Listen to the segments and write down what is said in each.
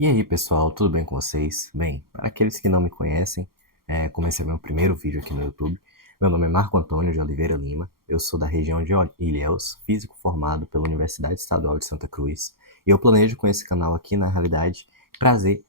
E aí, pessoal, tudo bem com vocês? Bem, para aqueles que não me conhecem, comecei meu primeiro vídeo aqui no YouTube. Meu nome é Marco Antônio de Oliveira Lima, eu sou da região de Ilhéus, físico formado pela Universidade Estadual de Santa Cruz. E eu planejo com esse canal aqui, na realidade, trazer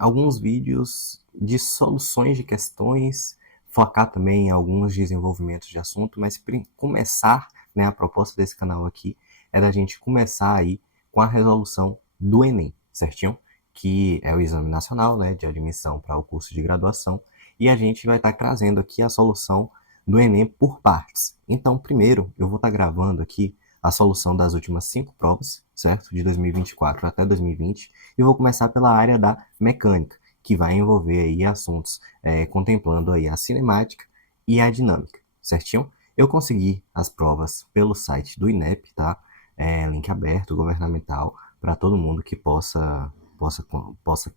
alguns vídeos de soluções de questões, focar também em alguns desenvolvimentos de assunto, mas começar, né, a proposta desse canal aqui é da gente começar aí com a resolução do Enem, certinho? Que é o Exame Nacional, né, de admissão para o curso de graduação, e a gente vai estar trazendo aqui a solução do Enem por partes. Então, primeiro, eu vou estar gravando aqui a solução das últimas 5 provas, certo? De 2024 até 2020, e vou começar pela área da mecânica, que vai envolver aí assuntos contemplando aí a cinemática e a dinâmica, certinho? Eu consegui as provas pelo site do INEP, tá? Link aberto, governamental, para todo mundo que possa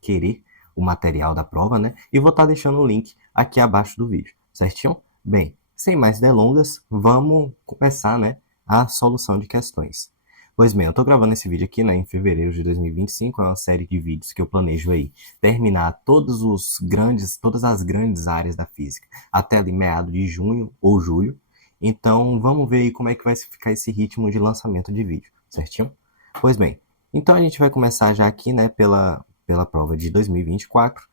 querer o material da prova, né? E vou estar deixando o link aqui abaixo do vídeo, certinho? Bem, sem mais delongas, vamos começar, né, a solução de questões. Pois bem, eu estou gravando esse vídeo aqui, né, em fevereiro de 2025, é uma série de vídeos que eu planejo aí terminar todas as grandes áreas da física até ali meado de junho ou julho. Então, vamos ver aí como é que vai ficar esse ritmo de lançamento de vídeo, certinho? Pois bem, então a gente vai começar já aqui, né, pela prova de 2024.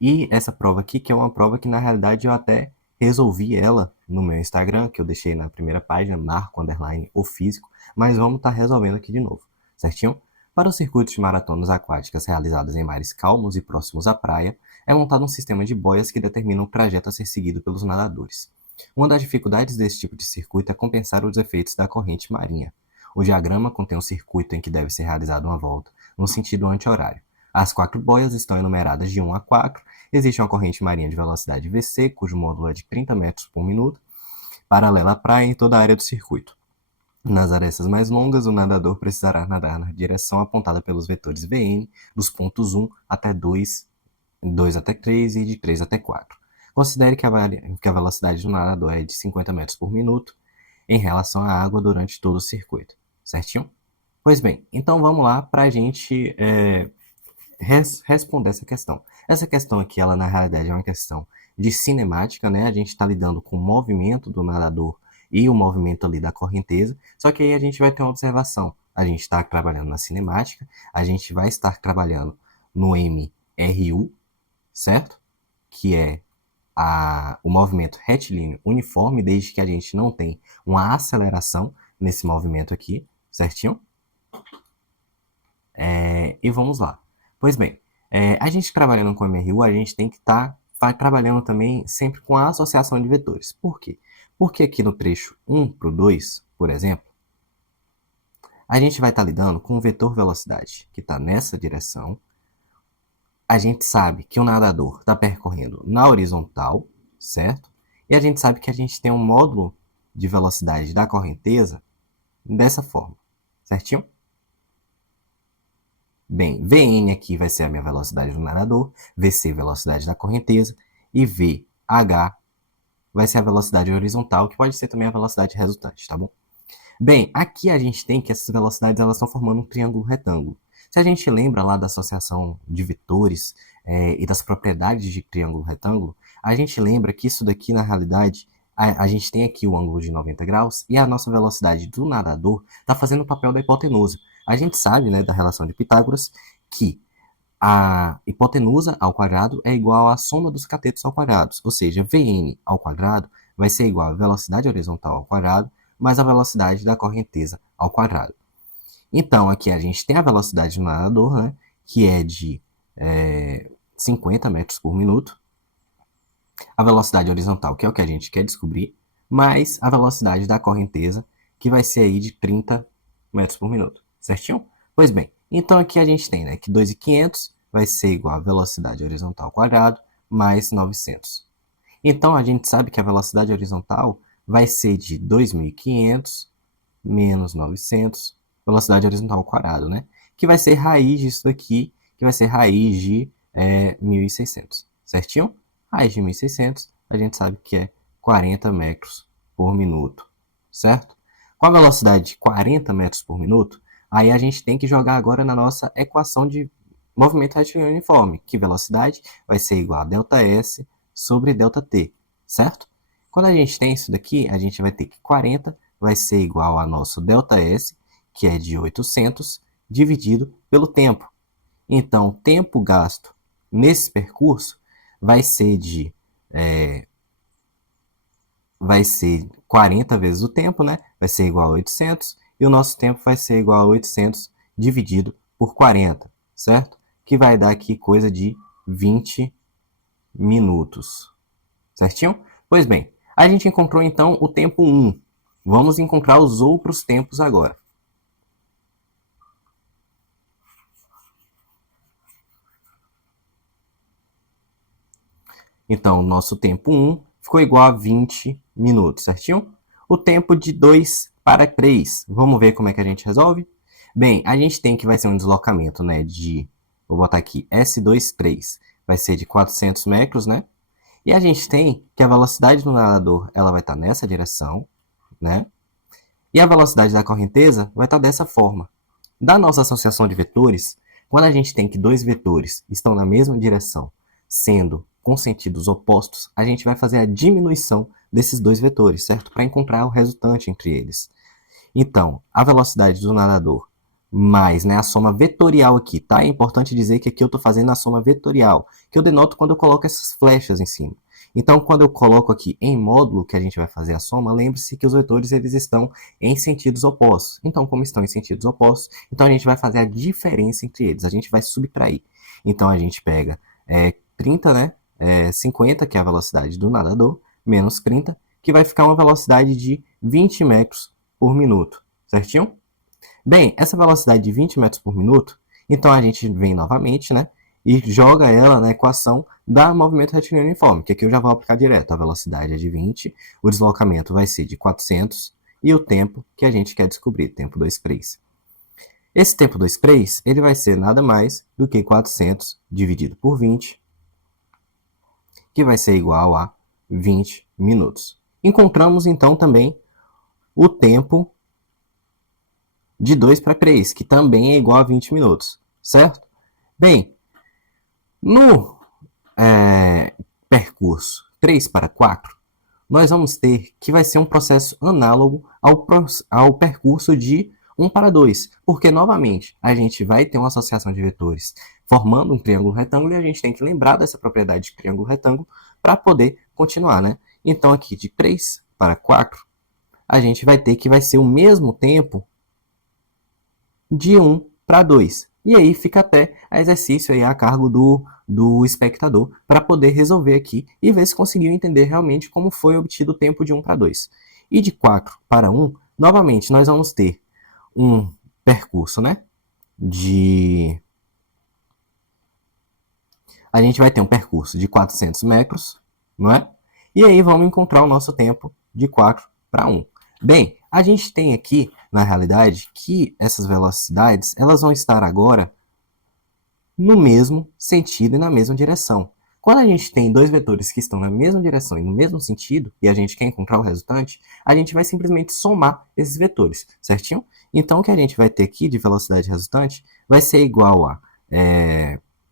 E essa prova aqui, que é uma prova que na realidade eu até resolvi ela no meu Instagram, que eu deixei na primeira página, Marco Underline o Físico, mas vamos estar resolvendo aqui de novo, certinho? Para os circuitos de maratonas aquáticas realizadas em mares calmos e próximos à praia, é montado um sistema de boias que determina o trajeto a ser seguido pelos nadadores. Uma das dificuldades desse tipo de circuito é compensar os efeitos da corrente marinha. O diagrama contém um circuito em que deve ser realizada uma volta, no sentido anti-horário. As 4 boias estão enumeradas de 1 a 4. Existe uma corrente marinha de velocidade VC, cujo módulo é de 30 metros por minuto, paralela à praia em toda a área do circuito. Nas arestas mais longas, o nadador precisará nadar na direção apontada pelos vetores Vn, dos pontos 1 até 2, 2 até 3 e de 3 até 4. Considere que a velocidade do nadador é de 50 metros por minuto em relação à água durante todo o circuito, certinho? Pois bem, então vamos lá para a gente responder essa questão. Essa questão aqui, ela na realidade é uma questão de cinemática, né? A gente está lidando com o movimento do nadador e o movimento ali da correnteza, só que aí a gente vai ter uma observação. A gente está trabalhando na cinemática, a gente vai estar trabalhando no MRU, certo? Que é o movimento retilíneo uniforme, desde que a gente não tem uma aceleração nesse movimento aqui, certinho? E vamos lá. Pois bem, a gente trabalhando com MRU, a gente tem que estar trabalhando também sempre com a associação de vetores. Por quê? Porque aqui no trecho 1 para o 2, por exemplo, a gente vai estar lidando com o vetor velocidade, que está nessa direção. A gente sabe que o nadador está percorrendo na horizontal, certo? E a gente sabe que a gente tem um módulo de velocidade da correnteza dessa forma, certinho? Bem, Vn aqui vai ser a minha velocidade do nadador, Vc velocidade da correnteza e Vh vai ser a velocidade horizontal, que pode ser também a velocidade resultante, tá bom? Bem, aqui a gente tem que essas velocidades elas estão formando um triângulo retângulo. Se a gente lembra lá da associação de vetores e das propriedades de triângulo retângulo, a gente lembra que isso daqui, na realidade, a gente tem aqui o ângulo de 90 graus e a nossa velocidade do nadador está fazendo o papel da hipotenusa. A gente sabe, né, da relação de Pitágoras, que a hipotenusa ao quadrado é igual à soma dos catetos ao quadrado, ou seja, Vn ao quadrado vai ser igual à velocidade horizontal ao quadrado mais a velocidade da correnteza ao quadrado. Então, aqui a gente tem a velocidade do nadador, né, que é de 50 metros por minuto, a velocidade horizontal, que é o que a gente quer descobrir, mais a velocidade da correnteza, que vai ser aí de 30 metros por minuto, certinho? Pois bem, então aqui a gente tem, né, que 2.500 vai ser igual a velocidade horizontal ao quadrado mais 900. Então a gente sabe que a velocidade horizontal vai ser de 2.500 menos 900, velocidade horizontal ao quadrado, né? Que vai ser raiz disso daqui, que vai ser raiz de 1.600, certinho? Raiz de 1.600, a gente sabe que é 40 metros por minuto, certo? Com a velocidade de 40 metros por minuto, aí a gente tem que jogar agora na nossa equação de movimento retilíneo uniforme, que velocidade vai ser igual a ΔS sobre ΔT, certo? Quando a gente tem isso daqui, a gente vai ter que 40 vai ser igual a nosso ΔS, que é de 800, dividido pelo tempo. Então, o tempo gasto nesse percurso vai ser de vai ser 40 vezes o tempo, né? Vai ser igual a 800, e o nosso tempo vai ser igual a 800 dividido por 40, certo? Que vai dar aqui coisa de 20 minutos, certinho? Pois bem, a gente encontrou então o tempo 1. Vamos encontrar os outros tempos agora. Então, o nosso tempo 1 ficou igual a 20 minutos, certinho? O tempo de 2 para 3, vamos ver como é que a gente resolve? Bem, a gente tem que vai ser um deslocamento, né, vou botar aqui, S23, vai ser de 400 metros, né? E a gente tem que a velocidade do nadador, ela vai estar nessa direção, né? E a velocidade da correnteza vai estar dessa forma. Da nossa associação de vetores, quando a gente tem que dois vetores estão na mesma direção, sendo com sentidos opostos, a gente vai fazer a diminuição desses dois vetores, certo? Para encontrar o resultante entre eles. Então, a velocidade do nadador mais, né, a soma vetorial aqui, tá? É importante dizer que aqui eu estou fazendo a soma vetorial, que eu denoto quando eu coloco essas flechas em cima. Então, quando eu coloco aqui em módulo, que a gente vai fazer a soma, lembre-se que os vetores eles estão em sentidos opostos. Então, como estão em sentidos opostos, então a gente vai fazer a diferença entre eles, a gente vai subtrair. Então, a gente pega 30, né, 50, que é a velocidade do nadador, menos 30, que vai ficar uma velocidade de 20 metros por minuto, certinho? Bem, essa velocidade de 20 metros por minuto, então a gente vem novamente, né, e joga ela na equação da movimento retilíneo uniforme, que aqui eu já vou aplicar direto. A velocidade é de 20, o deslocamento vai ser de 400 e o tempo que a gente quer descobrir, tempo 2,3. Esse tempo 2,3 ele vai ser nada mais do que 400 dividido por 20, que vai ser igual a 20 minutos. Encontramos então também o tempo de 2 para 3, que também é igual a 20 minutos, certo? Bem, no percurso 3 para 4, nós vamos ter que vai ser um processo análogo ao percurso de 1 para 2, porque, novamente, a gente vai ter uma associação de vetores formando um triângulo retângulo e a gente tem que lembrar dessa propriedade de triângulo retângulo para poder continuar, né? Então, aqui de 3 para 4, a gente vai ter que vai ser o mesmo tempo de 1 para 2. E aí fica até a exercício aí a cargo do espectador para poder resolver aqui e ver se conseguiu entender realmente como foi obtido o tempo de 1 para 2. E de 4 para 1, novamente, nós vamos ter um percurso, né? A gente vai ter um percurso de 400 metros, não é? E aí vamos encontrar o nosso tempo de 4 para 1. Bem, a gente tem aqui, na realidade, que essas velocidades elas vão estar agora no mesmo sentido e na mesma direção. Quando a gente tem dois vetores que estão na mesma direção e no mesmo sentido, e a gente quer encontrar o resultante, a gente vai simplesmente somar esses vetores, certinho? Então, o que a gente vai ter aqui de velocidade resultante vai ser igual a...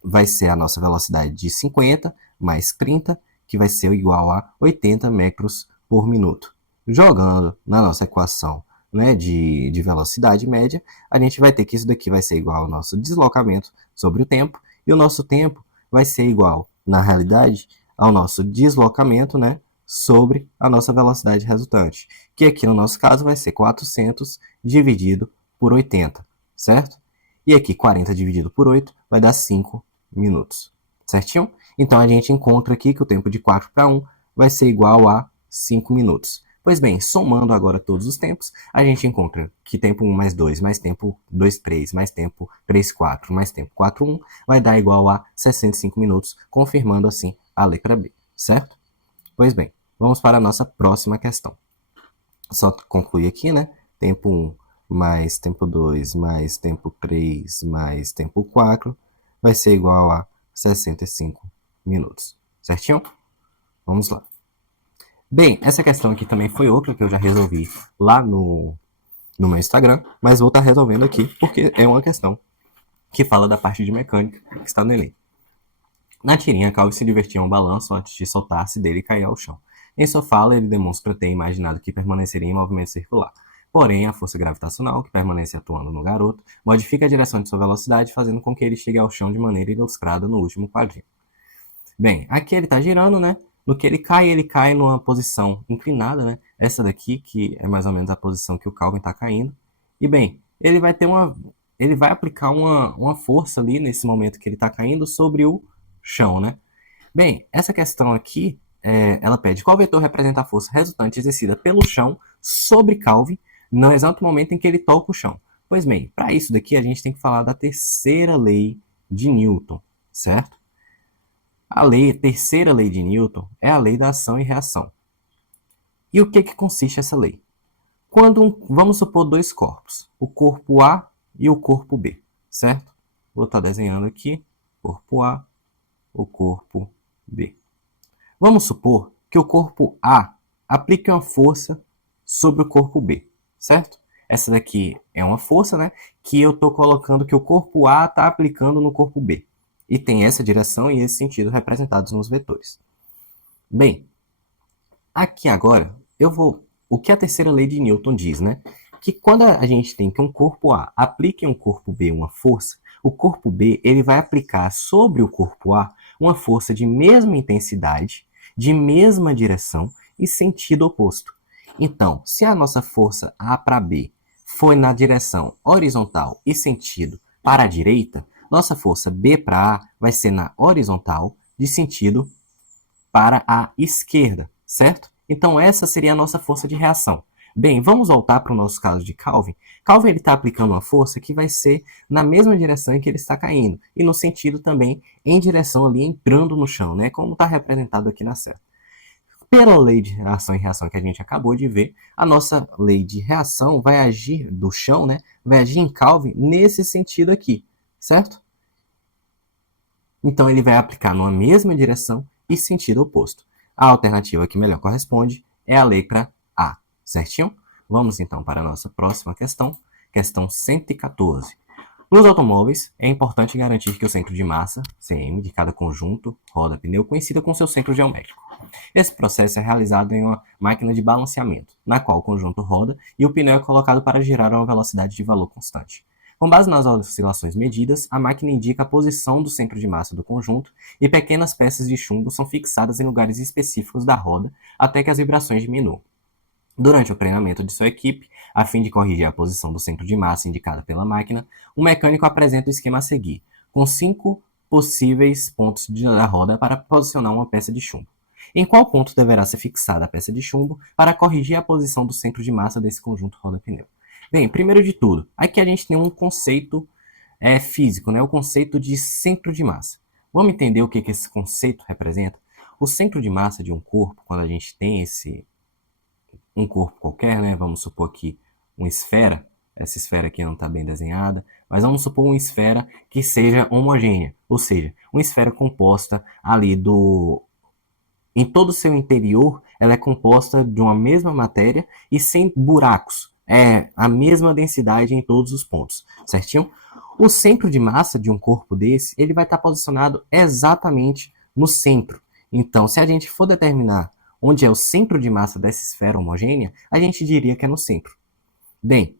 vai ser a nossa velocidade de 50 mais 30, que vai ser igual a 80 metros por minuto. Jogando na nossa equação, né, de velocidade média, a gente vai ter que isso daqui vai ser igual ao nosso deslocamento sobre o tempo, e o nosso tempo vai ser igual, na realidade, ao nosso deslocamento, né, sobre a nossa velocidade resultante, que aqui no nosso caso vai ser 400 dividido por 80, certo? E aqui 40 dividido por 8 vai dar 5 minutos, certinho? Então a gente encontra aqui que o tempo de 4 para 1 vai ser igual a 5 minutos. Pois bem, somando agora todos os tempos, a gente encontra que tempo 1 mais 2, mais tempo 2, 3, mais tempo 3, 4, mais tempo 4, 1, vai dar igual a 65 minutos, confirmando assim a letra B, certo? Pois bem, vamos para a nossa próxima questão. Só concluir aqui, né? Tempo 1 mais tempo 2 mais tempo 3 mais tempo 4 vai ser igual a 65 minutos, certinho? Vamos lá. Bem, essa questão aqui também foi outra que eu já resolvi lá no meu Instagram, mas vou estar resolvendo aqui porque é uma questão que fala da parte de mecânica que está no Enem. Na tirinha, Calvin se divertia em um balanço antes de soltar-se dele e cair ao chão. Em sua fala, ele demonstra ter imaginado que permaneceria em movimento circular. Porém, a força gravitacional, que permanece atuando no garoto, modifica a direção de sua velocidade, fazendo com que ele chegue ao chão de maneira ilustrada no último quadrinho. Bem, aqui ele está girando, né? No que ele cai numa posição inclinada, né? Essa daqui, que é mais ou menos a posição que o Calvin está caindo. E bem, ele vai aplicar uma força ali nesse momento que ele está caindo sobre o chão, né? Bem, essa questão aqui, ela pede qual vetor representa a força resultante exercida pelo chão sobre Calvin no exato momento em que ele toca o chão. Pois bem, para isso daqui a gente tem que falar da terceira lei de Newton, certo? A terceira lei de Newton é a lei da ação e reação. E o que consiste essa lei? Vamos supor dois corpos, o corpo A e o corpo B, certo? Vou estar desenhando aqui, corpo A, o corpo B. Vamos supor que o corpo A aplique uma força sobre o corpo B, certo? Essa daqui é uma força, né, que eu estou colocando que o corpo A está aplicando no corpo B. E tem essa direção e esse sentido representados nos vetores. Bem, aqui agora, o que a terceira lei de Newton diz, né? Que quando a gente tem que um corpo A aplique em um corpo B uma força, o corpo B ele vai aplicar sobre o corpo A uma força de mesma intensidade, de mesma direção e sentido oposto. Então, se a nossa força A para B foi na direção horizontal e sentido para a direita, nossa força B para A vai ser na horizontal de sentido para a esquerda, certo? Então essa seria a nossa força de reação. Bem, vamos voltar para o nosso caso de Calvin. Calvin está aplicando uma força que vai ser na mesma direção em que ele está caindo, e no sentido também em direção ali, entrando no chão, né? Como está representado aqui na seta. Pela lei de ação e reação que a gente acabou de ver, a nossa lei de reação vai agir do chão, né? Vai agir em Calvin nesse sentido aqui, certo? Então ele vai aplicar numa mesma direção e sentido oposto. A alternativa que melhor corresponde é a letra A, certinho? Vamos então para a nossa próxima questão, questão 114. Nos automóveis, é importante garantir que o centro de massa, CM, de cada conjunto, roda, pneu, coincida com seu centro geométrico. Esse processo é realizado em uma máquina de balanceamento, na qual o conjunto roda e o pneu é colocado para girar a uma velocidade de valor constante. Com base nas oscilações medidas, a máquina indica a posição do centro de massa do conjunto e pequenas peças de chumbo são fixadas em lugares específicos da roda até que as vibrações diminuam. Durante o treinamento de sua equipe, a fim de corrigir a posição do centro de massa indicada pela máquina, o mecânico apresenta o esquema a seguir, com 5 possíveis pontos da roda para posicionar uma peça de chumbo. Em qual ponto deverá ser fixada a peça de chumbo para corrigir a posição do centro de massa desse conjunto roda-pneu? Bem, primeiro de tudo, aqui a gente tem um conceito físico, né? O conceito de centro de massa. Vamos entender o que esse conceito representa? O centro de massa de um corpo, quando a gente tem um corpo qualquer, né? Vamos supor aqui uma esfera, essa esfera aqui não está bem desenhada, mas vamos supor uma esfera que seja homogênea, ou seja, uma esfera composta ali em todo o seu interior, ela é composta de uma mesma matéria e sem buracos. É a mesma densidade em todos os pontos, certinho? O centro de massa de um corpo desse, ele vai estar posicionado exatamente no centro. Então, se a gente for determinar onde é o centro de massa dessa esfera homogênea, a gente diria que é no centro. Bem,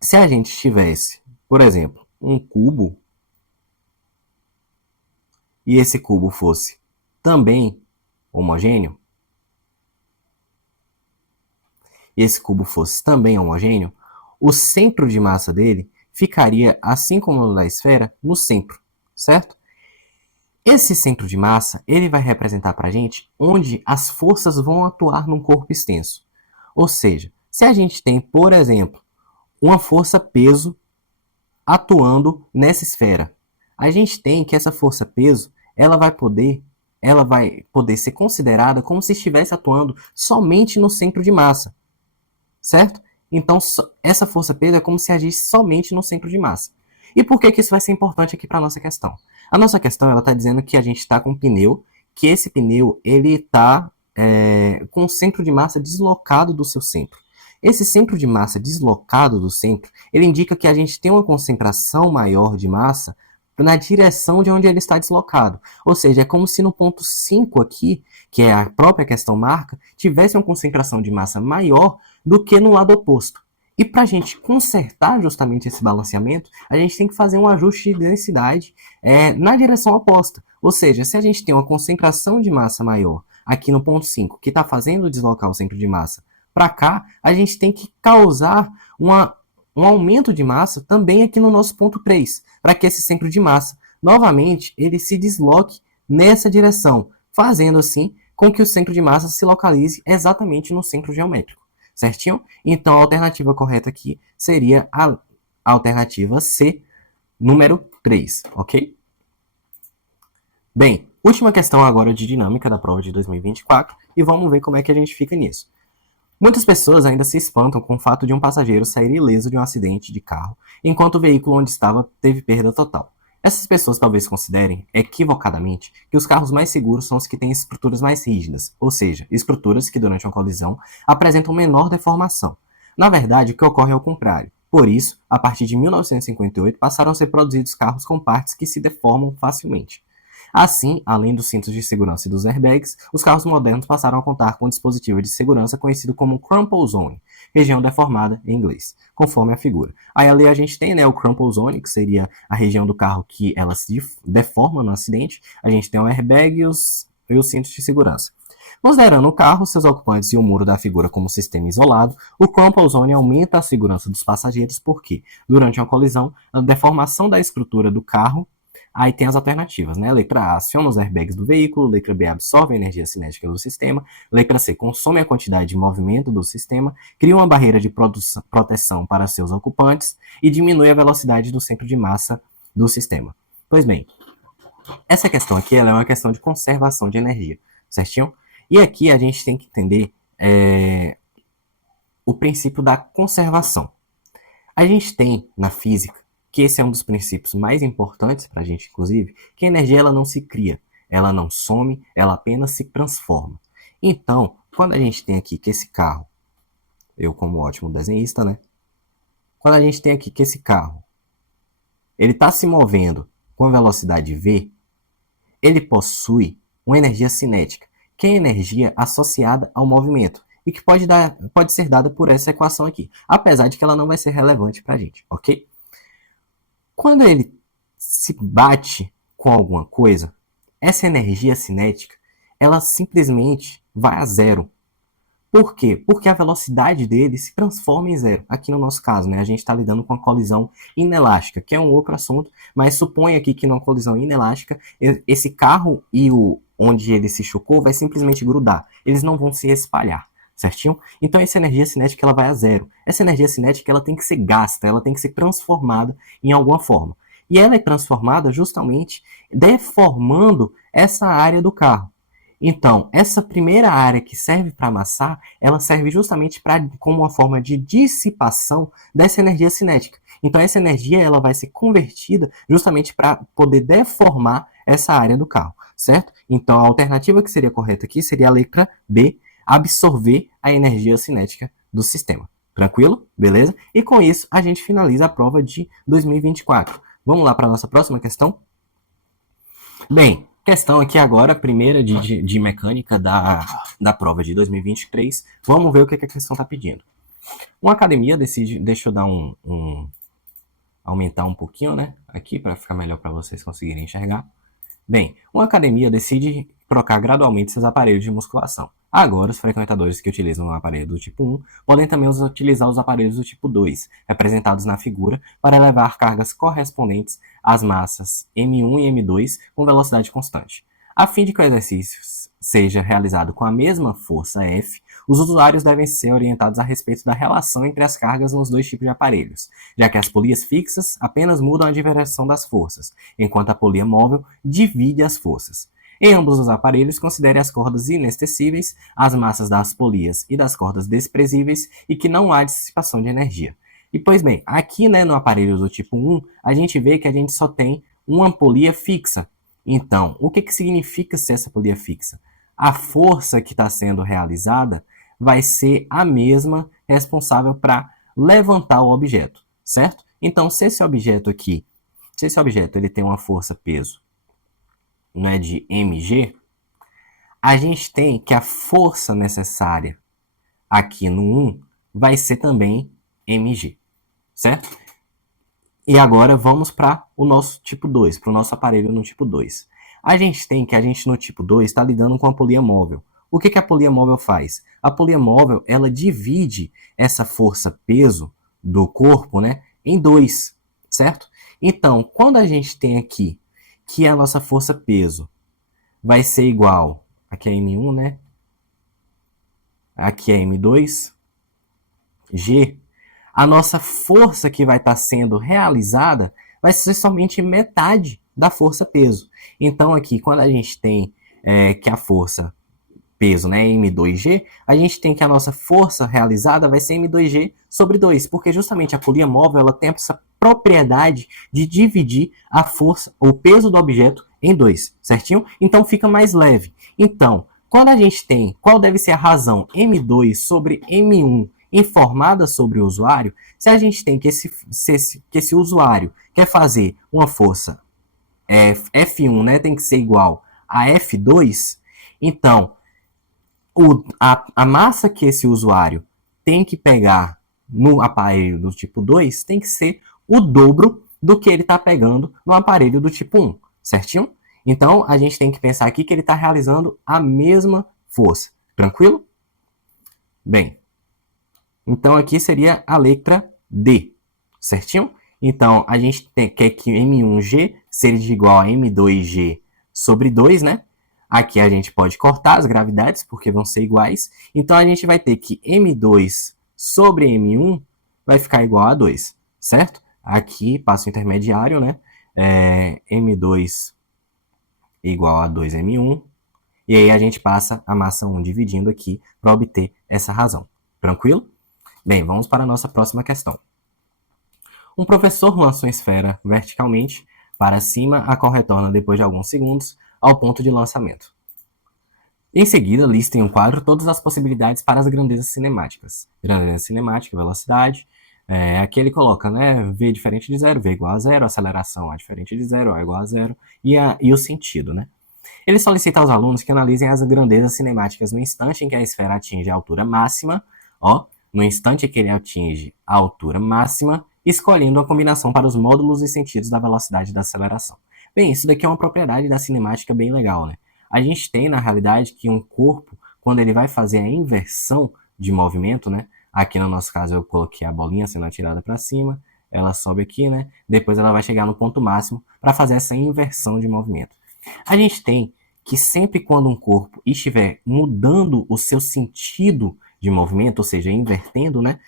se a gente tivesse, por exemplo, um cubo, e esse cubo fosse também homogêneo, e esse cubo fosse também homogêneo, o centro de massa dele ficaria, assim como no da esfera, no centro, certo? Esse centro de massa, ele vai representar para a gente onde as forças vão atuar num corpo extenso. Ou seja, se a gente tem, por exemplo, uma força-peso atuando nessa esfera, a gente tem que essa força-peso, ela vai poder ser considerada como se estivesse atuando somente no centro de massa, certo? Então, essa força-peso é como se agisse somente no centro de massa. E por que isso vai ser importante aqui para a nossa questão? A nossa questão está dizendo que a gente está com um pneu, que esse pneu está com o centro de massa deslocado do seu centro. Esse centro de massa deslocado do centro, ele indica que a gente tem uma concentração maior de massa na direção de onde ele está deslocado. Ou seja, é como se no ponto 5 aqui, que é a própria questão marca, tivesse uma concentração de massa maior do que no lado oposto. E para a gente consertar justamente esse balanceamento, a gente tem que fazer um ajuste de densidade na direção oposta. Ou seja, se a gente tem uma concentração de massa maior aqui no ponto 5, que está fazendo deslocar o centro de massa para cá, a gente tem que causar um aumento de massa também aqui no nosso ponto 3, para que esse centro de massa, novamente, ele se desloque nessa direção, fazendo assim com que o centro de massa se localize exatamente no centro geométrico, certinho? Então, a alternativa correta aqui seria a alternativa C, número 3, ok? Bem, última questão agora de dinâmica da prova de 2024 e vamos ver como é que a gente fica nisso. Muitas pessoas ainda se espantam com o fato de um passageiro sair ileso de um acidente de carro, enquanto o veículo onde estava teve perda total. Essas pessoas talvez considerem, equivocadamente, que os carros mais seguros são os que têm estruturas mais rígidas, ou seja, estruturas que durante uma colisão apresentam menor deformação. Na verdade, o que ocorre é o contrário. Por isso, a partir de 1958, passaram a ser produzidos carros com partes que se deformam facilmente. Assim, além dos cintos de segurança e dos airbags, os carros modernos passaram a contar com um dispositivo de segurança conhecido como Crumple Zone, região deformada em inglês, conforme a figura. Aí ali a gente tem, o Crumple Zone, que seria a região do carro que ela se deforma no acidente. A gente tem o airbag e os cintos de segurança. Considerando o carro, seus ocupantes e o muro da figura como sistema isolado, o Crumple Zone aumenta a segurança dos passageiros porque, durante uma colisão, a deformação da estrutura do carro. Aí tem as alternativas, né? Letra A, aciona os airbags do veículo. Letra B, absorve a energia cinética do sistema. Letra C, consome a quantidade de movimento do sistema. Cria uma barreira de proteção para seus ocupantes. E diminui a velocidade do centro de massa do sistema. Pois bem, essa questão aqui ela é uma questão de conservação de energia, certinho? E aqui a gente tem que entender o princípio da conservação. A gente tem na física, que esse é um dos princípios mais importantes para a gente, inclusive, que a energia ela não se cria, ela não some, ela apenas se transforma. Então, quando a gente tem aqui que esse carro, eu como ótimo desenhista, né? Quando a gente tem aqui que esse carro, ele está se movendo com a velocidade v, ele possui uma energia cinética, que é a energia associada ao movimento, e que pode ser dada por essa equação aqui, apesar de que ela não vai ser relevante para a gente, ok? Quando ele se bate com alguma coisa, essa energia cinética, ela simplesmente vai a zero. Por quê? Porque a velocidade dele se transforma em zero. Aqui no nosso caso, né, a gente está lidando com a colisão inelástica, que é um outro assunto, mas supõe aqui que numa colisão inelástica, esse carro e onde ele se chocou vai simplesmente grudar. Eles não vão se espalhar. Certinho? Então essa energia cinética ela vai a zero. Essa energia cinética ela tem que ser gasta, ela tem que ser transformada em alguma forma. E ela é transformada justamente deformando essa área do carro. Então, essa primeira área que serve para amassar, ela serve justamente como uma forma de dissipação dessa energia cinética. Então essa energia ela vai ser convertida justamente para poder deformar essa área do carro, certo? Então a alternativa que seria correta aqui seria a letra B, absorver a energia cinética do sistema. Tranquilo? Beleza? E com isso, a gente finaliza a prova de 2024. Vamos lá para a nossa próxima questão? Bem, questão aqui agora, primeira de mecânica da prova de 2023. Vamos ver o que a questão está pedindo. Uma academia decide... Deixa eu dar aumentar um pouquinho, né? Aqui, para ficar melhor para vocês conseguirem enxergar. Bem, uma academia decide trocar gradualmente seus aparelhos de musculação. Agora, os frequentadores que utilizam o aparelho do tipo 1 podem também utilizar os aparelhos do tipo 2, representados na figura, para levar cargas correspondentes às massas M1 e M2 com velocidade constante. A fim de que o exercício seja realizado com a mesma força F, os usuários devem ser orientados a respeito da relação entre as cargas nos dois tipos de aparelhos, já que as polias fixas apenas mudam a direção das forças, enquanto a polia móvel divide as forças. Em ambos os aparelhos, considere as cordas inextensíveis, as massas das polias e das cordas desprezíveis e que não há dissipação de energia. E pois bem, aqui no aparelho do tipo 1, a gente vê que a gente só tem uma polia fixa. Então, o que significa ser essa polia fixa? A força que está sendo realizada vai ser a mesma responsável para levantar o objeto, certo? Então, se esse objeto ele tem uma força-peso, né, de mg, a gente tem que a força necessária aqui no 1 vai ser também mg, certo? E agora vamos para o nosso tipo 2, para o nosso aparelho no tipo 2. A gente no tipo 2 está lidando com a polia móvel. O que a polia móvel faz? A polia móvel, ela divide essa força-peso do corpo, né, em dois, certo? Então, quando a gente tem aqui que a nossa força-peso vai ser igual, aqui é M1, né? Aqui é M2, G, a nossa força que vai estar sendo realizada vai ser somente metade da força-peso. Então, aqui, quando a gente tem que a força peso, né, M2G, a gente tem que a nossa força realizada vai ser M2G sobre 2, porque justamente a polia móvel ela tem essa propriedade de dividir a força, o peso do objeto em 2, certinho? Então fica mais leve. Então, quando a gente tem qual deve ser a razão M2 sobre M1 informada sobre o usuário, se a gente tem que esse usuário quer fazer uma força F1, né, tem que ser igual a F2, então a massa que esse usuário tem que pegar no aparelho do tipo 2 tem que ser o dobro do que ele está pegando no aparelho do tipo 1, certinho? Então, a gente tem que pensar aqui que ele está realizando a mesma força. Tranquilo? Bem, então aqui seria a letra D, certinho? Então, a gente quer que M1G seja igual a M2G sobre 2, né? Aqui a gente pode cortar as gravidades, porque vão ser iguais. Então, a gente vai ter que M2 sobre M1 vai ficar igual a 2, certo? Aqui, passo intermediário, né? M2 igual a 2M1. E aí a gente passa a massa 1 dividindo aqui para obter essa razão. Tranquilo? Bem, vamos para a nossa próxima questão. Um professor lança uma esfera verticalmente para cima, a qual retorna depois de alguns segundos ao ponto de lançamento. Em seguida, lista em um quadro todas as possibilidades para as grandezas cinemáticas. Grandeza cinemática, velocidade. Aqui ele coloca, né, V diferente de zero, V igual a zero, aceleração A diferente de zero, A igual a zero, e o sentido, né? Ele solicita aos alunos que analisem as grandezas cinemáticas no instante em que a esfera atinge a altura máxima, no instante em que ele atinge a altura máxima, escolhendo a combinação para os módulos e sentidos da velocidade da aceleração. Bem, isso daqui é uma propriedade da cinemática bem legal, né? A gente tem, na realidade, que um corpo, quando ele vai fazer a inversão de movimento, né? Aqui no nosso caso eu coloquei a bolinha sendo atirada para cima, ela sobe aqui, né? Depois ela vai chegar no ponto máximo para fazer essa inversão de movimento. A gente tem que sempre quando um corpo estiver mudando o seu sentido de movimento, ou seja, invertendo, né?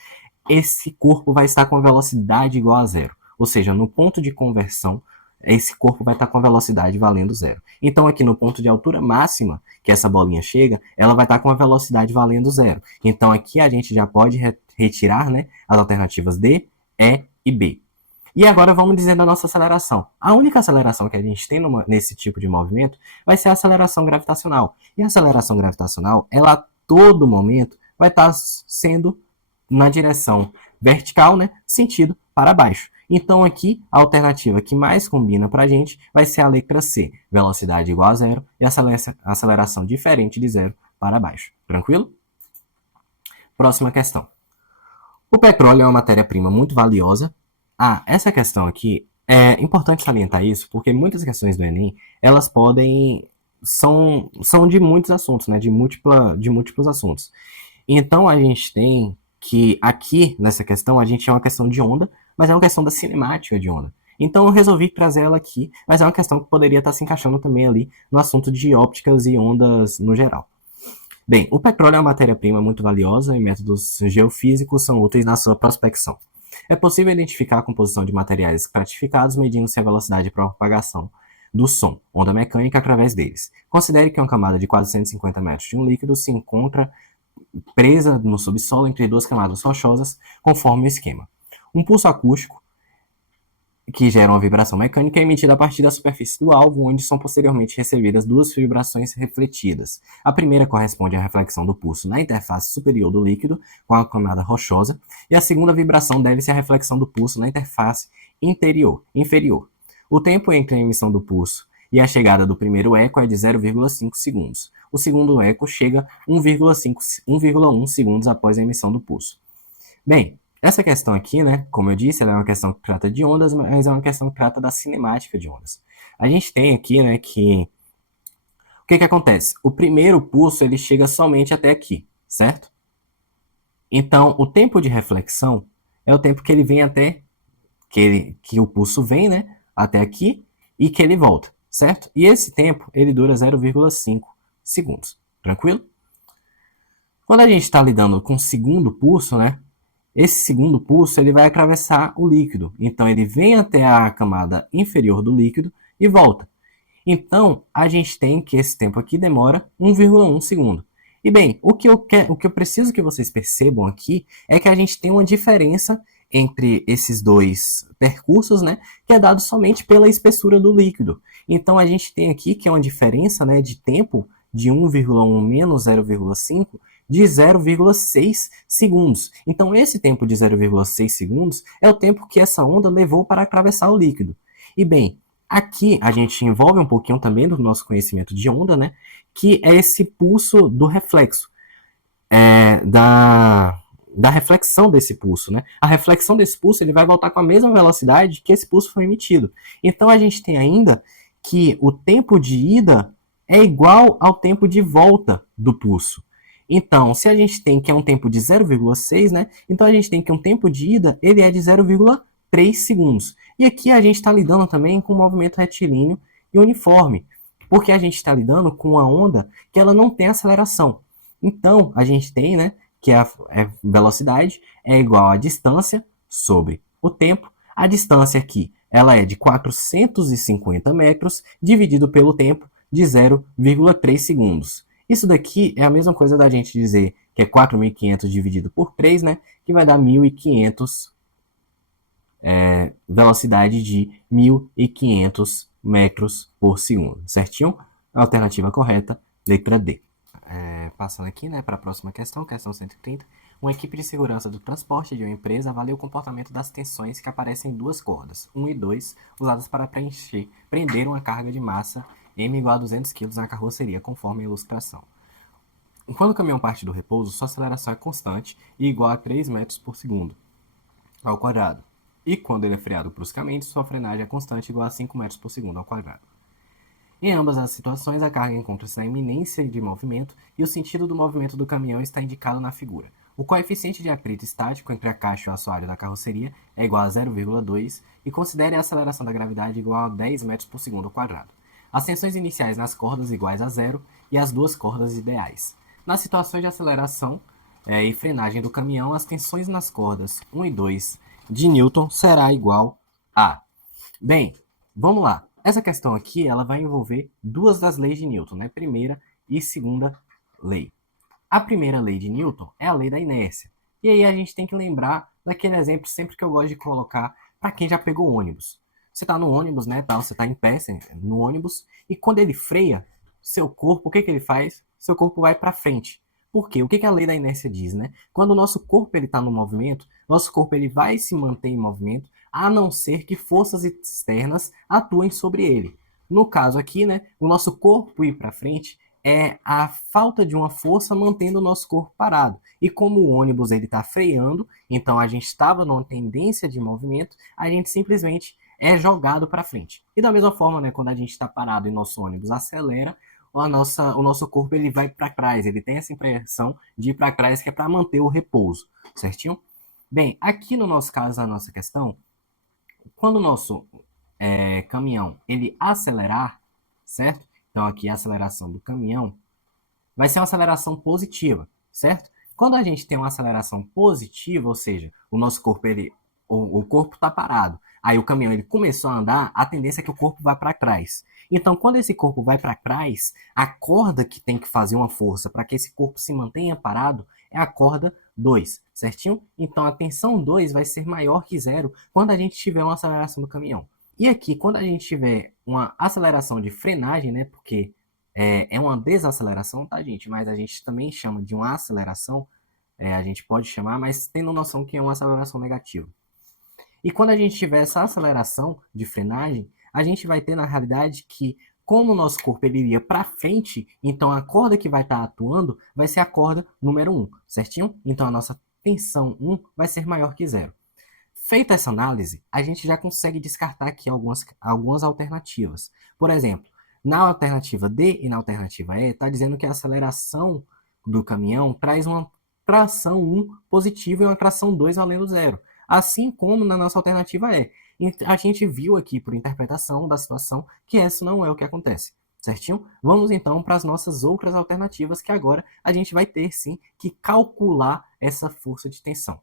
Esse corpo vai estar com velocidade igual a zero. Ou seja, no ponto de conversão, esse corpo vai estar com a velocidade valendo zero. Então, aqui no ponto de altura máxima, que essa bolinha chega, ela vai estar com a velocidade valendo zero. Então, aqui a gente já pode retirar, né, as alternativas D, E e B. E agora vamos dizer da nossa aceleração. A única aceleração que a gente tem nesse tipo de movimento vai ser a aceleração gravitacional. E a aceleração gravitacional, ela a todo momento vai estar sendo na direção vertical, né, sentido para baixo. Então aqui a alternativa que mais combina para a gente vai ser a letra C, velocidade igual a zero e aceleração diferente de zero para baixo. Tranquilo? Próxima questão. O petróleo é uma matéria-prima muito valiosa. Essa questão aqui é importante salientar isso, porque muitas questões do Enem, elas são de muitos assuntos, né, de múltiplos assuntos. Então a gente tem que aqui nessa questão a gente é uma questão de onda, mas é uma questão da cinemática de onda. Então eu resolvi trazer ela aqui, mas é uma questão que poderia estar se encaixando também ali no assunto de ópticas e ondas no geral. Bem, o petróleo é uma matéria-prima muito valiosa e métodos geofísicos são úteis na sua prospecção. É possível identificar a composição de materiais estratificados medindo-se a velocidade de propagação do som, onda mecânica, através deles. Considere que uma camada de quase 150 metros de um líquido se encontra presa no subsolo entre duas camadas rochosas, conforme o esquema. Um pulso acústico que gera uma vibração mecânica emitida a partir da superfície do alvo, onde são posteriormente recebidas duas vibrações refletidas. A primeira corresponde à reflexão do pulso na interface superior do líquido com a camada rochosa, e a segunda vibração deve-se à reflexão do pulso na interface inferior. O tempo entre a emissão do pulso e a chegada do primeiro eco é de 0,5 segundos. O segundo eco chega 1,1 segundos após a emissão do pulso. Bem, essa questão aqui, né, como eu disse, ela é uma questão que trata de ondas, mas é uma questão que trata da cinemática de ondas. A gente tem aqui, né, que... O que acontece? O primeiro pulso, ele chega somente até aqui, certo? Então, o tempo de reflexão é o tempo que ele vem até... Que o pulso vem, né, até aqui e que ele volta, certo? E esse tempo, ele dura 0,5 segundos, tranquilo? Quando a gente está lidando com o segundo pulso, né, esse segundo pulso ele vai atravessar o líquido. Então, ele vem até a camada inferior do líquido e volta. Então, a gente tem que esse tempo aqui demora 1,1 segundo. E bem, o que eu preciso que vocês percebam aqui é que a gente tem uma diferença entre esses dois percursos, né, que é dado somente pela espessura do líquido. Então, a gente tem aqui que é uma diferença, né, de tempo de 1,1 menos 0,5 de 0,6 segundos. Então, esse tempo de 0,6 segundos é o tempo que essa onda levou para atravessar o líquido. E bem, aqui a gente envolve um pouquinho também do nosso conhecimento de onda, né? Que é esse pulso do reflexo, da reflexão desse pulso, né? A reflexão desse pulso ele vai voltar com a mesma velocidade que esse pulso foi emitido. Então a gente tem ainda que o tempo de ida é igual ao tempo de volta do pulso. Então, se a gente tem que é um tempo de 0,6, né? Então a gente tem que um tempo de ida ele é de 0,3 segundos. E aqui a gente está lidando também com um movimento retilíneo e uniforme, porque a gente está lidando com uma onda que ela não tem aceleração. Então, a gente tem, né, que a velocidade é igual à distância sobre o tempo. A distância aqui ela é de 450 metros dividido pelo tempo de 0,3 segundos. Isso daqui é a mesma coisa da gente dizer que é 4.500 dividido por 3, né, que vai dar 1.500 velocidade de 1.500 metros por segundo, certinho? A alternativa correta, letra D. Passando aqui, né, para a próxima questão, questão 130. Uma equipe de segurança do transporte de uma empresa avalia o comportamento das tensões que aparecem em duas cordas, 1 e 2, usadas para prender uma carga de massa M igual a 200 kg na carroceria, conforme a ilustração. Quando o caminhão parte do repouso, sua aceleração é constante e igual a 3 metros por segundo ao quadrado. E quando ele é freado bruscamente, sua frenagem é constante igual a 5 metros por segundo ao quadrado. Em ambas as situações, a carga encontra-se na iminência de movimento e o sentido do movimento do caminhão está indicado na figura. O coeficiente de atrito estático entre a caixa e o assoalho da carroceria é igual a 0,2 e considere a aceleração da gravidade igual a 10 metros por segundo ao quadrado. As tensões iniciais nas cordas iguais a zero e as duas cordas ideais. Nas situações de aceleração e frenagem do caminhão, as tensões nas cordas 1 e 2 de Newton será igual a... Bem, vamos lá. Essa questão aqui ela vai envolver duas das leis de Newton, né? Primeira e segunda lei. A primeira lei de Newton é a lei da inércia. E aí a gente tem que lembrar daquele exemplo sempre que eu gosto de colocar para quem já pegou ônibus. Você está no ônibus, né? Você está em pé no ônibus e quando ele freia, seu corpo, o que ele faz? Seu corpo vai para frente. Por quê? O que a lei da inércia diz, né? Quando o nosso corpo está no movimento, nosso corpo ele vai se manter em movimento, a não ser que forças externas atuem sobre ele. No caso aqui, né, o nosso corpo ir para frente é a falta de uma força mantendo o nosso corpo parado. E como o ônibus ele está freando, então a gente estava numa tendência de movimento, a gente simplesmente é jogado para frente. E da mesma forma, né, quando a gente está parado e nosso ônibus acelera, o nosso corpo ele vai para trás, ele tem essa impressão de ir para trás, que é para manter o repouso, certinho? Bem, aqui no nosso caso, a nossa questão, quando o nosso caminhão ele acelerar, certo? Então aqui a aceleração do caminhão vai ser uma aceleração positiva, certo? Quando a gente tem uma aceleração positiva, ou seja, o nosso corpo o corpo está parado, aí o caminhão ele começou a andar, a tendência é que o corpo vá para trás. Então, quando esse corpo vai para trás, a corda que tem que fazer uma força para que esse corpo se mantenha parado É a corda 2, certinho? Então, a tensão 2 vai ser maior que zero quando a gente tiver uma aceleração do caminhão. E aqui, quando a gente tiver uma aceleração de frenagem, né? Porque é uma desaceleração, tá, gente? Mas a gente também chama de uma aceleração, a gente pode chamar, mas tendo noção que é uma aceleração negativa. E quando a gente tiver essa aceleração de frenagem, a gente vai ter na realidade que, como o nosso corpo ele iria para frente, então a corda que vai estar atuando vai ser a corda número 1, certinho? Então a nossa tensão 1 vai ser maior que zero. Feita essa análise, a gente já consegue descartar aqui algumas alternativas. Por exemplo, na alternativa D e na alternativa E, está dizendo que a aceleração do caminhão traz uma tração 1 positiva e uma tração 2 valendo zero. Assim como na nossa alternativa E. A gente viu aqui, por interpretação da situação, que esse não é o que acontece. Certinho? Vamos então para as nossas outras alternativas, que agora a gente vai ter sim que calcular essa força de tensão.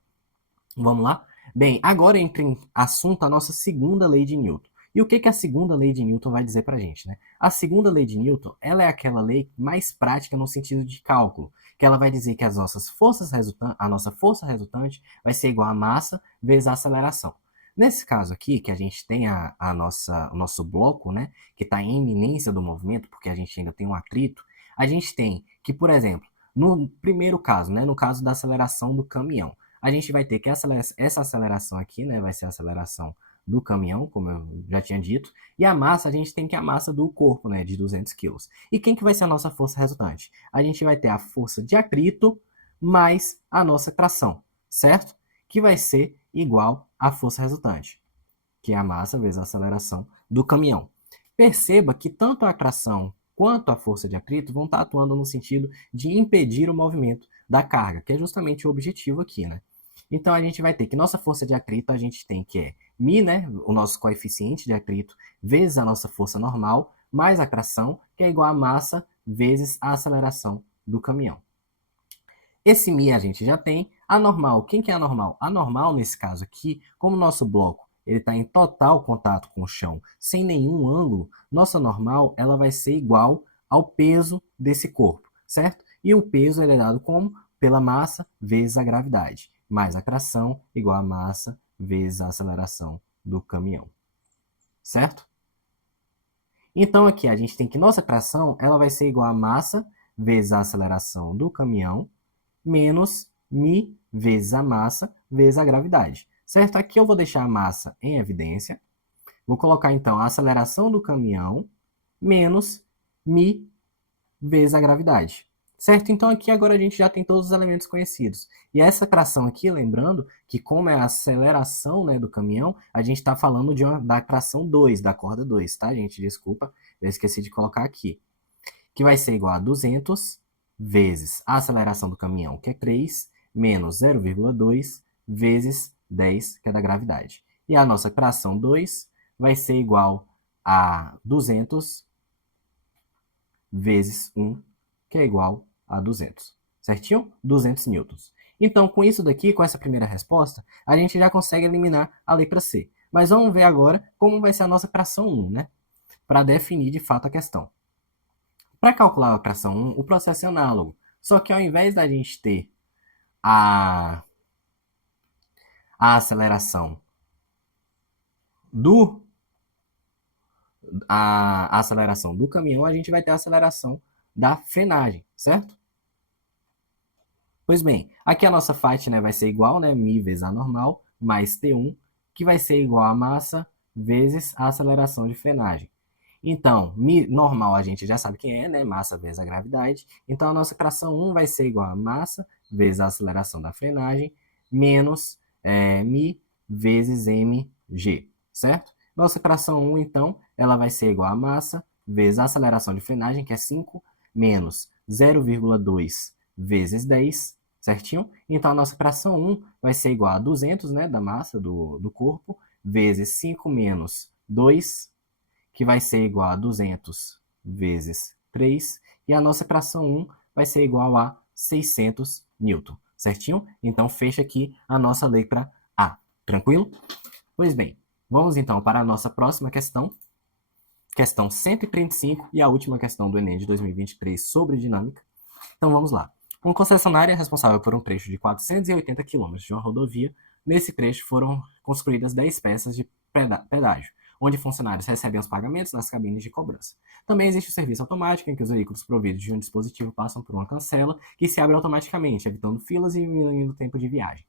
Vamos lá? Bem, agora entra em assunto a nossa segunda lei de Newton. E o que a segunda lei de Newton vai dizer para a gente, né? A segunda lei de Newton, ela é aquela lei mais prática no sentido de cálculo, que ela vai dizer que a nossa força resultante vai ser igual a massa vezes a aceleração. Nesse caso aqui, que a gente tem o nosso bloco, né, que está em iminência do movimento, porque a gente ainda tem um atrito, a gente tem que, por exemplo, no primeiro caso, né, no caso da aceleração do caminhão, a gente vai ter que essa aceleração aqui, né, vai ser a aceleração do caminhão, como eu já tinha dito, e a massa, a gente tem que a massa do corpo, né, de 200 kg. E quem que vai ser a nossa força resultante? A gente vai ter a força de atrito mais a nossa tração, certo? Que vai ser igual à força resultante, que é a massa vezes a aceleração do caminhão. Perceba que tanto a tração quanto a força de atrito vão estar atuando no sentido de impedir o movimento da carga, que é justamente o objetivo aqui, né? Então, a gente vai ter que nossa força de atrito, a gente tem que é μ, né, o nosso coeficiente de atrito, vezes a nossa força normal, mais a tração, que é igual a massa vezes a aceleração do caminhão. Esse μ a gente já tem. A normal, quem que é a normal? A normal, nesse caso aqui, como o nosso bloco ele está em total contato com o chão, sem nenhum ângulo, nossa normal ela vai ser igual ao peso desse corpo, certo? E o peso é dado como? Pela massa vezes a gravidade, mais a tração igual a massa vezes a aceleração do caminhão, certo? Então aqui a gente tem que nossa tração ela vai ser igual a massa vezes a aceleração do caminhão, menos μ vezes a massa vezes a gravidade. Certo? Aqui eu vou deixar a massa em evidência. Vou colocar, então, a aceleração do caminhão menos μ vezes a gravidade. Certo? Então, aqui agora a gente já tem todos os elementos conhecidos. E essa tração aqui, lembrando que como é a aceleração, né, do caminhão, a gente está falando da tração 2, da corda 2, tá, gente? Desculpa, eu esqueci de colocar aqui. Que vai ser igual a 200 vezes a aceleração do caminhão, que é 3, menos 0,2 vezes 10, que é da gravidade. E a nossa tração 2 vai ser igual a 200 vezes 1, que é igual a 200. Certinho? 200 newtons. Então, com isso daqui, com essa primeira resposta, a gente já consegue eliminar a letra C. Mas vamos ver agora como vai ser a nossa tração 1, né? Para definir de fato a questão. Para calcular a tração 1, o processo é análogo. Só que ao invés da gente ter a aceleração a aceleração do caminhão, a gente vai ter a aceleração da frenagem, certo? Pois bem, aqui a nossa faixa, né, vai ser igual, né, μ vezes a normal, mais T1, que vai ser igual a massa vezes a aceleração de frenagem. Então, μ normal a gente já sabe quem é, né, massa vezes a gravidade. Então, a nossa tração 1 vai ser igual a massa vezes a aceleração da frenagem, menos μ vezes mg, certo? Nossa tração 1, então, ela vai ser igual a massa vezes a aceleração de frenagem, que é 5, menos 0,2 vezes 10, certinho? Então, a nossa tração 1 vai ser igual a 200, né, da massa do corpo, vezes 5 menos 2, que vai ser igual a 200 vezes 3, e a nossa tração 1 vai ser igual a 600 Newton, certinho? Então, fecha aqui a nossa letra A, tranquilo? Pois bem, vamos então para a nossa próxima questão, questão 135 e a última questão do Enem de 2023 sobre dinâmica. Então, vamos lá. Uma concessionária é responsável por um trecho de 480 quilômetros de uma rodovia. Nesse trecho foram construídas 10 peças de pedágio, onde funcionários recebem os pagamentos nas cabines de cobrança. Também existe o serviço automático, em que os veículos providos de um dispositivo passam por uma cancela que se abre automaticamente, evitando filas e diminuindo o tempo de viagem.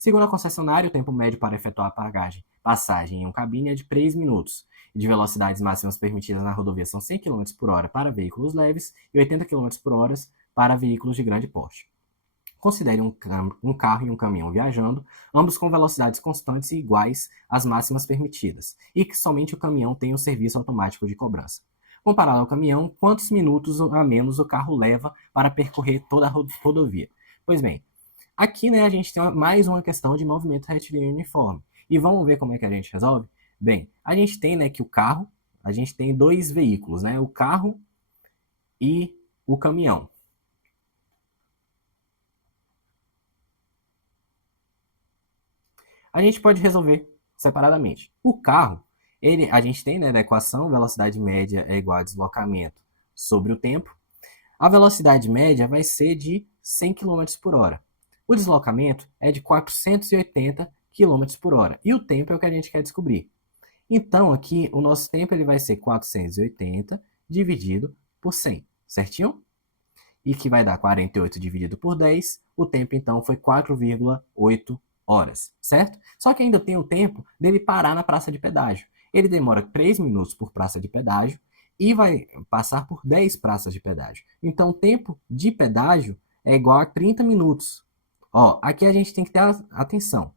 Segundo a concessionária, o tempo médio para efetuar a passagem em uma cabine é de 3 minutos. De velocidades máximas permitidas na rodovia são 100 km por hora para veículos leves e 80 km por hora para veículos de grande porte. Considere um carro e um caminhão viajando, ambos com velocidades constantes e iguais às máximas permitidas, e que somente o caminhão tem o serviço automático de cobrança. Comparado ao caminhão, quantos minutos a menos o carro leva para percorrer toda a rodovia? Pois bem, aqui, né, a gente tem mais uma questão de movimento retilíneo uniforme. E vamos ver como é que a gente resolve? Bem, a gente tem, né, que o carro, a gente tem dois veículos, né, o carro e o caminhão. A gente pode resolver separadamente. O carro, a gente tem, né, da equação, velocidade média é igual a deslocamento sobre o tempo. A velocidade média vai ser de 100 km por hora. O deslocamento é de 480 km por hora. E o tempo é o que a gente quer descobrir. Então, aqui, o nosso tempo ele vai ser 480 dividido por 100, certinho? E que vai dar 48 dividido por 10. O tempo, então, foi 4,8 horas, certo? Só que ainda tem o tempo dele parar na praça de pedágio. Ele demora 3 minutos por praça de pedágio e vai passar por 10 praças de pedágio. Então, o tempo de pedágio é igual a 30 minutos. Ó, aqui a gente tem que ter atenção.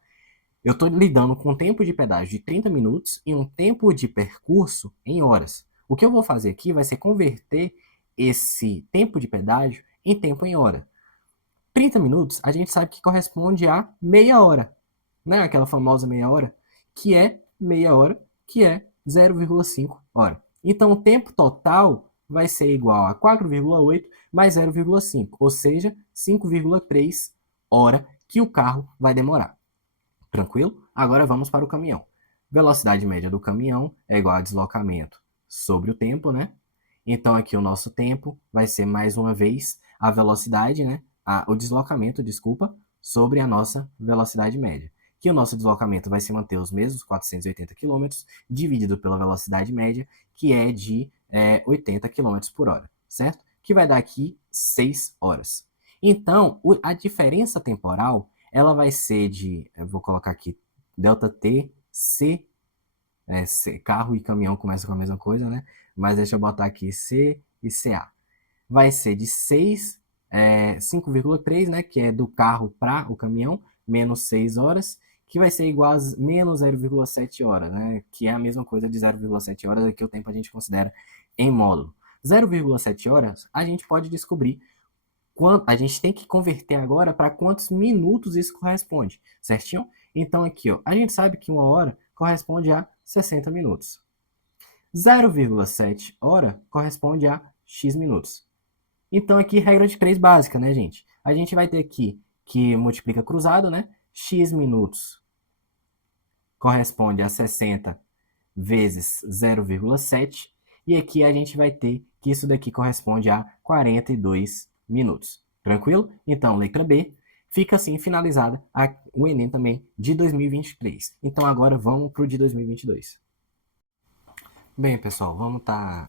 Eu estou lidando com um tempo de pedágio de 30 minutos e um tempo de percurso em horas. O que eu vou fazer aqui vai ser converter esse tempo de pedágio em tempo em hora. 30 minutos a gente sabe que corresponde a meia hora, né? Aquela famosa meia hora, que é meia hora, que é 0,5 hora. Então o tempo total vai ser igual a 4,8 mais 0,5, ou seja, 5,3 hora que o carro vai demorar. Tranquilo? Agora vamos para o caminhão. Velocidade média do caminhão é igual a deslocamento sobre o tempo, né? Então aqui o nosso tempo vai ser mais uma vez a velocidade, né? O deslocamento, desculpa, sobre a nossa velocidade média. Que o nosso deslocamento vai se manter os mesmos 480 km, dividido pela velocidade média, que é de 80 km por hora, certo? Que vai dar aqui 6 horas. Então, a diferença temporal ela vai ser de, eu vou colocar aqui, ΔT, C, carro e caminhão começam com a mesma coisa, né? Mas deixa eu botar aqui C e CA. Vai ser de 5,3, né? Que é do carro para o caminhão, menos 6 horas, que vai ser igual a menos 0,7 horas, né? Que é a mesma coisa de 0,7 horas, aqui o tempo a gente considera em módulo. 0,7 horas a gente pode descobrir a gente tem que converter agora para quantos minutos isso corresponde, certinho? Então aqui, ó, a gente sabe que uma hora corresponde a 60 minutos. 0,7 hora corresponde a x minutos. Então aqui regra de 3 básica, né, gente? A gente vai ter aqui que multiplica cruzado, né? X minutos corresponde a 60 vezes 0,7 e aqui a gente vai ter que isso daqui corresponde a 42 minutos. Tranquilo? Então, letra B. Fica assim finalizada o Enem também de 2023. Então, agora vamos para o de 2022. Bem, pessoal, vamos estar